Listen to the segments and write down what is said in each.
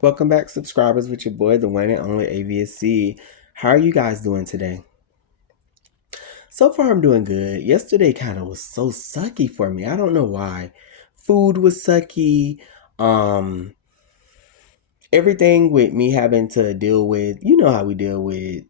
Welcome back, subscribers, with your boy, the one and only AVSC. How are you guys doing today? So far, I'm doing good. Yesterday kind of was so sucky for me. I don't know why. Food was sucky. Um, Everything with me having to deal with, you know how we deal with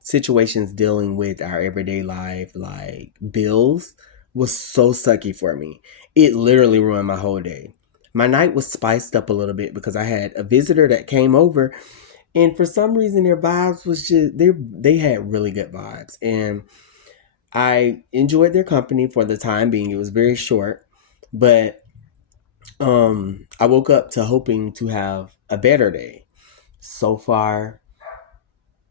situations dealing with our everyday life, like bills, was so sucky for me. It literally ruined my whole day. My night was spiced up a little bit because I had a visitor that came over. And for some reason, their vibes was just they had really good vibes, and I enjoyed their company for the time being. It was very short, but I woke up to hoping to have a better day. So far,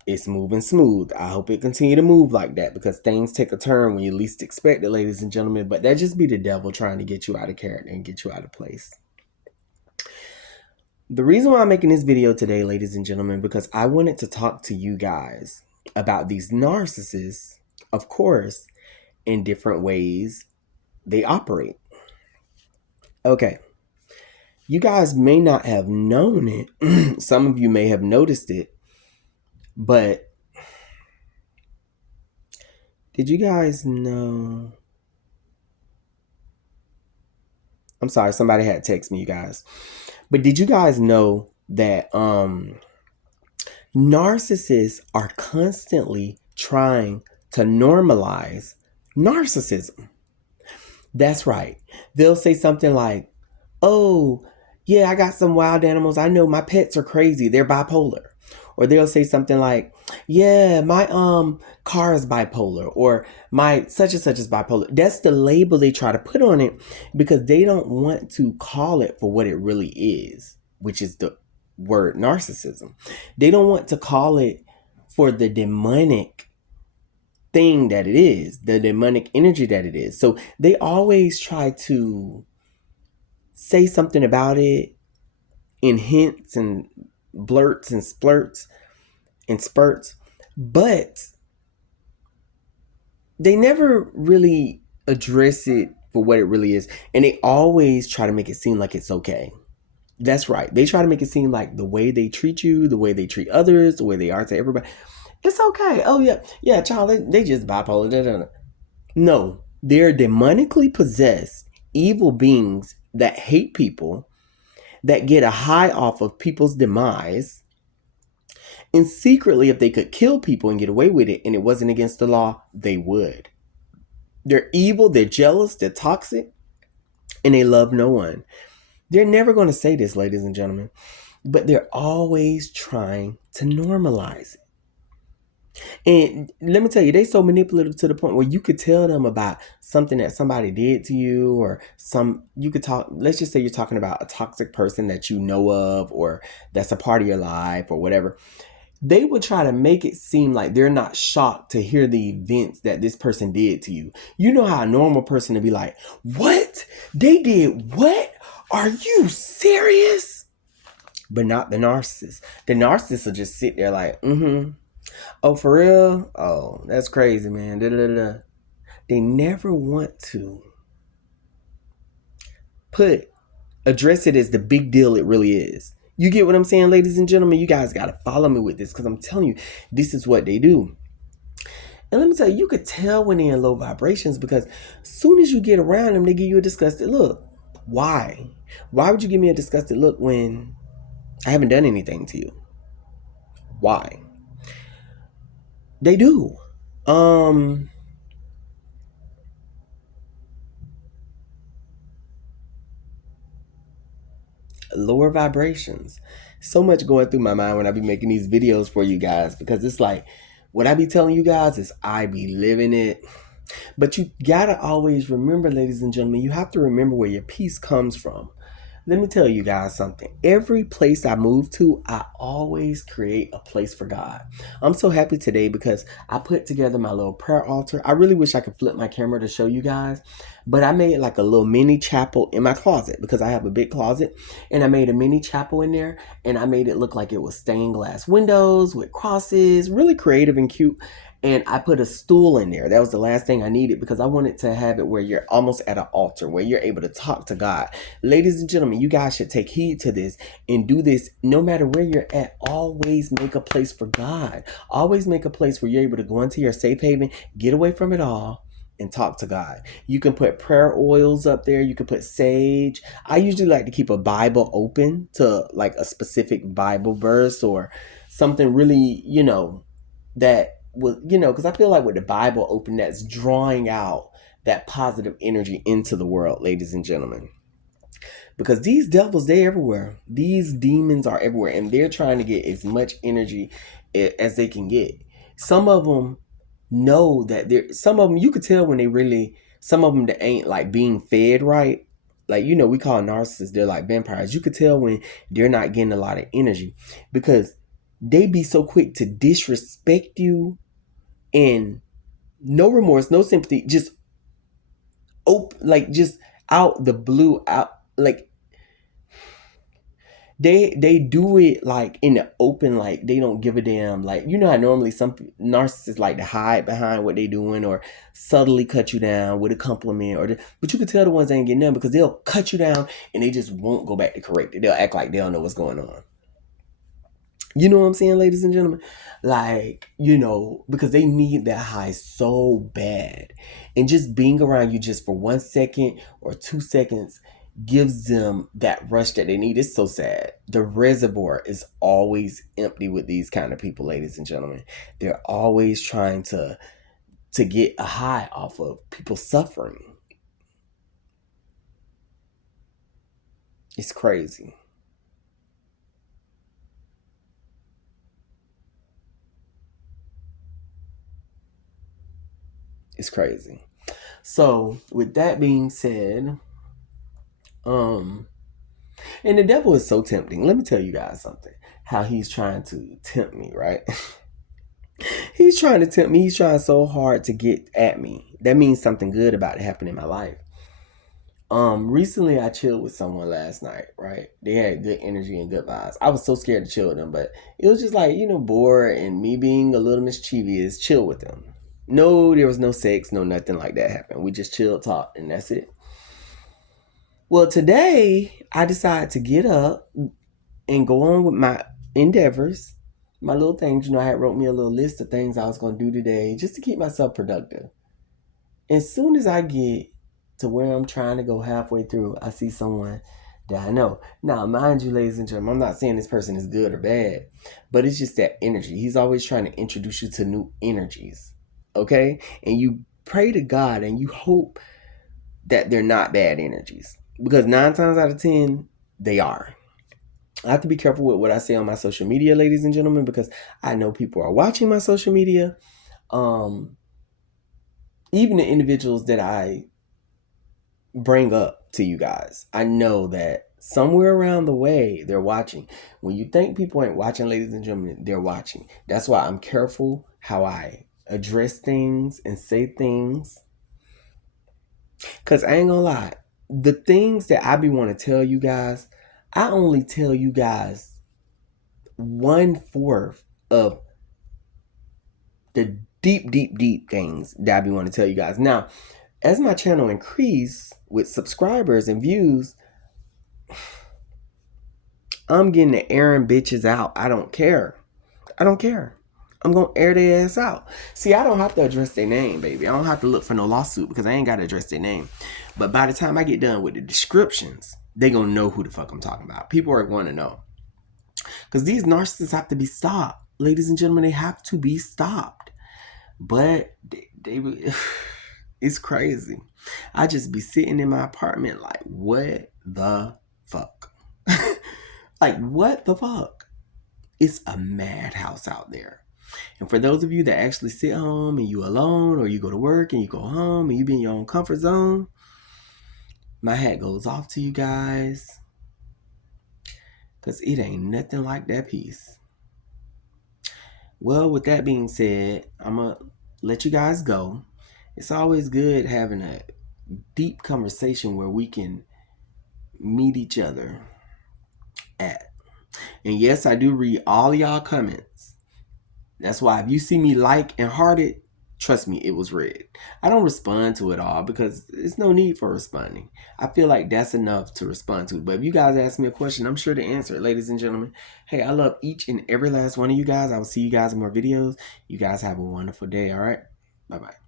it's moving smooth. I hope it continue to move like that because things take a turn when you least expect it, ladies and gentlemen. But that just be the devil trying to get you out of character and get you out of place. The reason why I'm making this video today, ladies and gentlemen, because I wanted to talk to you guys about these narcissists, of course, in different ways they operate. Okay, you guys may not have known it. Some of you may have noticed it, but did you guys know? I'm sorry, somebody had text me, you guys. But did you guys know that narcissists are constantly trying to normalize narcissism? That's right. They'll say something like, "Oh, yeah, I got some wild animals. I know my pets are crazy. They're bipolar." Or they'll say something like, "Yeah, my car is bipolar," or "My such and such is bipolar." That's the label they try to put on it because they don't want to call it for what it really is, which is the word narcissism. They don't want to call it for the demonic thing that it is, the demonic energy that it is. So they always try to say something about it in hints and blurts and splurts and spurts, but they never really address it for what it really is. And they always try to make it seem like it's okay. That's right. They try to make it seem like the way they treat you, the way they treat others, the way they are to everybody, it's okay. Oh, yeah. Yeah, child, they just bipolar. Da, da, da. No, they're demonically possessed evil beings that hate people, that get a high off of people's demise. And secretly, if they could kill people and get away with it and it wasn't against the law, they would. They're evil, they're jealous, they're toxic, and they love no one. They're never going to say this, ladies and gentlemen, but they're always trying to normalize it. And let me tell you, they so manipulative to the point where you could tell them about something that somebody did to you, or you could talk, let's just say you're talking about a toxic person that you know of, or that's a part of your life, or whatever. They would try to make it seem like they're not shocked to hear the events that this person did to you. You know how a normal person would be like, "What? They did what? Are you serious?" But not the narcissist. The narcissist will just sit there like, "Oh, for real? Oh, that's crazy, man." Da, da, da. They never want to address it as the big deal it really is. You get what I'm saying, ladies and gentlemen? You guys got to follow me with this because I'm telling you, this is what they do. And let me tell you, you could tell when they're in low vibrations because as soon as you get around them, they give you a disgusted look. Why? Why would you give me a disgusted look when I haven't done anything to you? Why? They do. Lower vibrations. So much going through my mind when I be making these videos for you guys because it's like what I be telling you guys is I be living it. But you gotta always remember, ladies and gentlemen, you have to remember where your peace comes from. Let me tell you guys something. Every place I move to, I always create a place for God. I'm so happy today because I put together my little prayer altar. I really wish I could flip my camera to show you guys, but I made like a little mini chapel in my closet because I have a big closet, and I made a mini chapel in there, and I made it look like it was stained glass windows with crosses, really creative and cute. And I put a stool in there. That was the last thing I needed because I wanted to have it where you're almost at an altar, where you're able to talk to God. Ladies and gentlemen, you guys should take heed to this and do this no matter where you're at. Always make a place for God. Always make a place where you're able to go into your safe haven, get away from it all, and talk to God. You can put prayer oils up there. You can put sage. I usually like to keep a Bible open to like a specific Bible verse or something really, that was, because I feel like with the Bible open, that's drawing out that positive energy into the world, ladies and gentlemen. Because these devils, they're everywhere. These demons are everywhere, and they're trying to get as much energy as they can get. Some of them know that they're. Some of them you could tell when they really. Some of them that ain't like being fed right. Like we call narcissists. They're like vampires. You could tell when they're not getting a lot of energy because they be so quick to disrespect you and no remorse, no sympathy, just like just out the blue, out like they do it like in the open, like they don't give a damn. Like how normally some narcissists like to hide behind what they doing or subtly cut you down with a compliment but you can tell the ones that ain't getting none because they'll cut you down and they just won't go back to correct it. They'll act like they don't know what's going on. You know what I'm saying, ladies and gentlemen? Like, because they need that high so bad. And just being around you just for 1 second or 2 seconds gives them that rush that they need. It's so sad. The reservoir is always empty with these kind of people, ladies and gentlemen. They're always trying to get a high off of people suffering. It's crazy. It's crazy. So, with that being said, and the devil is so tempting. Let me tell you guys something. How he's trying to tempt me, right? He's trying to tempt me. He's trying so hard to get at me. That means something good about to happen in my life. Recently I chilled with someone last night, right? They had good energy and good vibes. I was so scared to chill with them, but it was just like, bored and me being a little mischievous, chill with them. No, there was no sex, no nothing like that happened. We just chilled, talked, and that's it. Well, today I decided to get up and go on with my endeavors, my little things. I had wrote me a little list of things I was going to do today just to keep myself productive. As soon as I get to where I'm trying to go halfway through, I see someone that I know. Now, mind you, ladies and gentlemen, I'm not saying this person is good or bad, but it's just that energy. He's always trying to introduce you to new energies, okay? And you pray to God and you hope that they're not bad energies because 9 times out of 10, they are. I have to be careful with what I say on my social media, ladies and gentlemen, because I know people are watching my social media. Even the individuals that I bring up to you guys, I know that somewhere around the way they're watching. When you think people ain't watching, ladies and gentlemen, they're watching. That's why I'm careful how I address things and say things. Because I ain't gonna lie, the things that I be want to tell you guys, I only tell you guys 1/4 of the deep, deep, deep things that I be want to tell you guys. Now, as my channel increase with subscribers and views, I'm getting the airing bitches out. I don't care. I don't care. I'm gonna air their ass out. See, I don't have to address their name, baby. I don't have to look for no lawsuit because I ain't gotta address their name. But by the time I get done with the descriptions, they gonna know who the fuck I'm talking about. People are going to know. Because these narcissists have to be stopped. Ladies and gentlemen, they have to be stopped. But they it's crazy. I just be sitting in my apartment like, what the fuck? Like, what the fuck? It's a madhouse out there. And for those of you that actually sit home and you alone, or you go to work and you go home and you be in your own comfort zone, my hat goes off to you guys. Because it ain't nothing like that piece. Well, with that being said, I'm going to let you guys go. It's always good having a deep conversation where we can meet each other at. And yes, I do read all y'all comments. That's why if you see me like and heart it, trust me, it was read. I don't respond to it all because there's no need for responding. I feel like that's enough to respond to. But if you guys ask me a question, I'm sure to answer it, ladies and gentlemen. Hey, I love each and every last one of you guys. I will see you guys in more videos. You guys have a wonderful day, all right? Bye-bye.